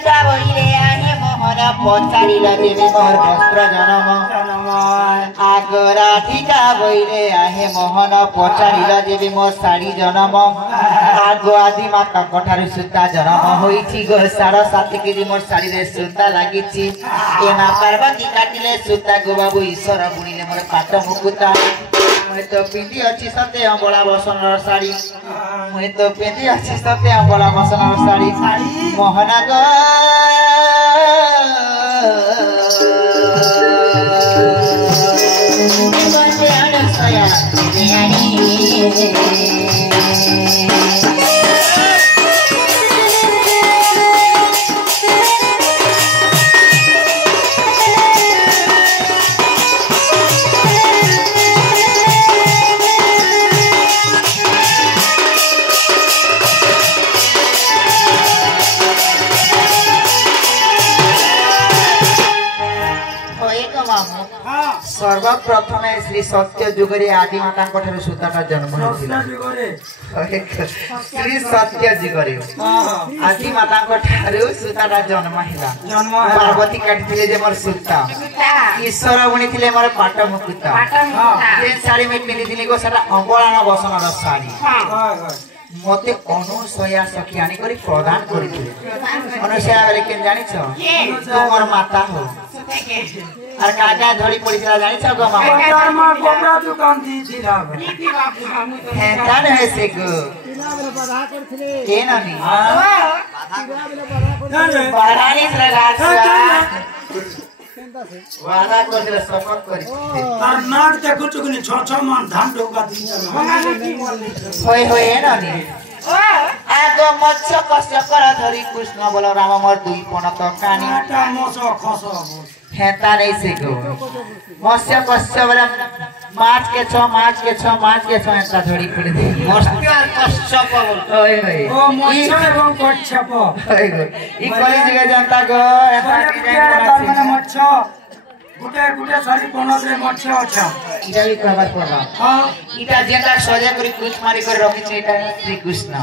राधिका बहिले आहे मोहन पचारिल देवी मोर वस्त्र जनम आग राधिका बहिले आहे मोहन पचारिल देवी मोर साड़ी जनम आग आदि माता कठारु सूता जनम होईछि गो 7.5 केजी मोर साड़ी रे सूता लागिछि ए मा पार्वती काटिले सूता गो बाबू ईश्वर बुणिले मोर पाट मुकुता मुझे तो पिंदी अच्छी सते अंबला बसन साड़ी मुझे तो पिंदी अच्छी सते अंबला बसन साड़ी मोहना गो बंदे अनसया सर्वप्रथम श्री सत्य जुगरे आदि माता सूताटा जन्म श्री सत्य जुगरे आदि माता सूताटा जन्म पार्वती काटी मोर सूता ईश्वर बुणी मोर पाट मुकुता साड़ी में पिंधि गो अंबलान बसन साड़ी मते अनुसया सखी आनी करी प्रदान करथिले अनुसया बेले के जानि छ तो मोर माता हो और काका धड़ी पड़ी चला जानि छ गो मामा मां कोबरा दुकान दी छिला है कान है से गो बाधा करथिले के नानी बाधानी सरगार वाला को जरा सफर करी तार नाट ते कुछ कुनी 6 मन धान डोका दी होय होय है ना नी आगो मत्स्य कश्यपर धरी कृष्ण बलराम मोर दुई पन त कानी आटा मस खस हेता नहीं से गो मत्स्य कश्यप माछ के 6 हेता धरी पड़ी दे मत्स्य कश्यप होय होय ओ मत्स्य एवं कश्यप होय गो ई कली जगह जनता गो हेता डिजाइन बना मत्स्य गुटे गुटे सारी कोनस रे मत्स्य अच्छा इटा भी कहबार पड़ला हां इटा जेता सजा करी कुछ मारी कर रखि छै इटा श्री कृष्ण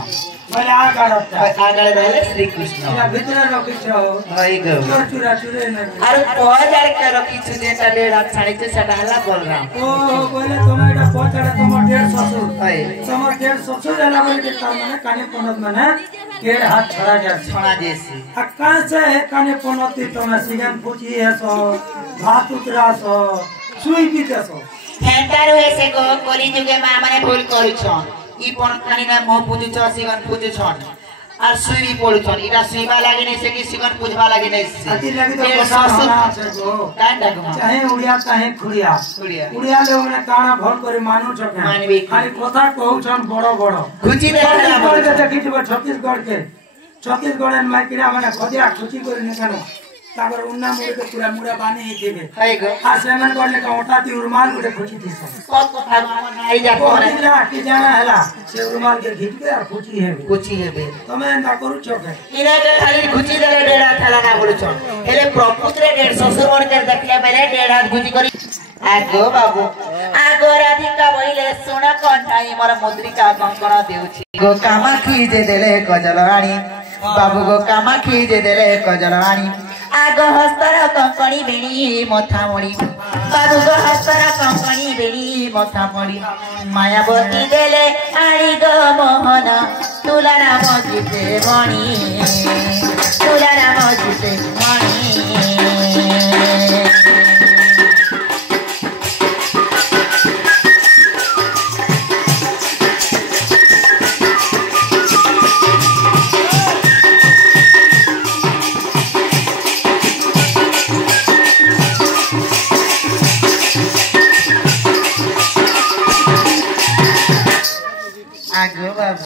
बोले आगाड़ रहले श्री कृष्ण या भीतर रखि छ होय गो चुरा चुरे न अरे पजार के रखि छ जेता डेढ़ छाड़ी छै सेटा हला बलराम ओ बोले तुम एटा पचाड़ा तुम डेढ़ ससुर होय तुम डेढ़ ससुर हला बोले के तार माने काने कोनस माने डेढ़ हाथ छड़ा जैसी आकाश है काने कोनती तुम सिगन पूछी है सो भात उतरास सुई पीतेस हेंटार होए से गो कोली जुगे मा माने भूल करू छ ई पण खानी ना मोह पूजु छ सिगन पूजु छ और सुई भी पड़ू छ इटा सुईबा लागे नै से कि सिगन पूजबा लागे नै से अति लागे तो ससुर गो कान डागो चाहे उड़िया चाहे खुड़िया उड़िया ले ओने काना भल करे मानु छ मानबी खाली कथा कहू छन बड़ बड़ खुची दे देखि छत्तीसगढ़ में माइकिरा माने खदिया खुची करे ने कानो तागर उन्ना मुड़े के पूरा मुड़ा बानी ही देबे है गो आ सेमन करले का ओटा ती रुमाल गुटे खुची थी सब को भगवान आई जा करे ना कि जाना हला से रुमाल के घिट के और खुची हेबे तमे ना करू छके इने के खाली खुची देले डेढ़ा थला ना बोलु छ हेले प्रपुत्र डेढ़ ससुर वर के देखले बेले डेढ़ हाथ खुची करी आगो बाबू आगो राधिका बहिले सुन कंठाई मोर मुद्रिका कंकण देउछि गो कामाखी जे देले कजलरानी बाबू गो कामाखी जे देले कजलरानी आगो हस्तर कंकणी बेणी मथामणी बाबू गो हस्तर कंकणी बेणी मथामणी मायावती देले आड़ी गो मोहन तुला नाम जिते मणि तुला